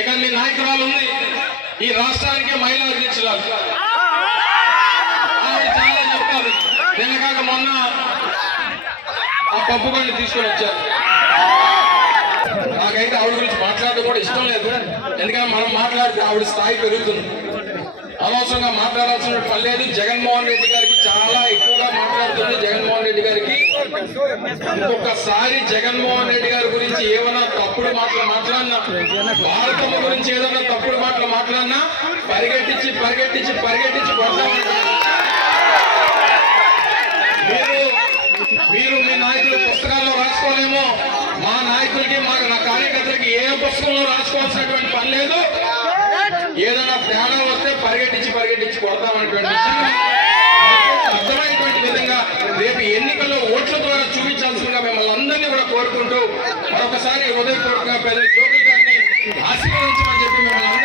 ఇక మీ నాయకురాలు ఉంది, ఈ రాష్ట్రానికి మహిళా అధ్యక్షురాలు. ఆవిడ చాలా చెప్తారు. నిన్నగాక మొన్న ఆ పప్పు బండి తీసుకొని వచ్చారు. నాకైతే ఆవిడ గురించి మాట్లాడడం కూడా ఇష్టం లేదు. ఎందుకంటే మనం మాట్లాడితే ఆవిడ స్థాయి పెరుగుతుంది. అనవసరంగా మాట్లాడాల్సిన పని లేదు. జగన్మోహన్ రెడ్డి గారికి చాలా ఎక్కువగా మాట్లాడుతుంది. జగన్మోహన్ రెడ్డి గారికి ఒక్కసారి జగన్మోహన్ రెడ్డి గారి గురించి ఏమైనా తప్పుడు మాటలు మాట్లాడినా, భారతమ్మ గురించి ఏదైనా తప్పుడు మాటలు మాట్లాడినా పరిగెట్టించి కొడతామంటారు. మీరు మీ నాయకులు పుస్తకాల్లో రాసుకోలేమో, మా నాయకులకి నా కార్యకర్తలకి ఏ పుస్తకంలో రాసుకోవాల్సినటువంటి పని లేదు. ఏదైనా తేడా వస్తే పరిగెట్టించి కొడతామనేటువంటి అర్థమైనటువంటి విధంగా రేపు ఎన్నికల్లో ఓట్ల ద్వారా చూపించాల్సిందిగా మిమ్మల్ని అందరినీ కూడా కోరుకుంటూ మరొకసారి హృదయపూర్వకంగా పెద్ద జోగి గారిని ఆశీర్వదించమని చెప్పి మిమ్మల్ని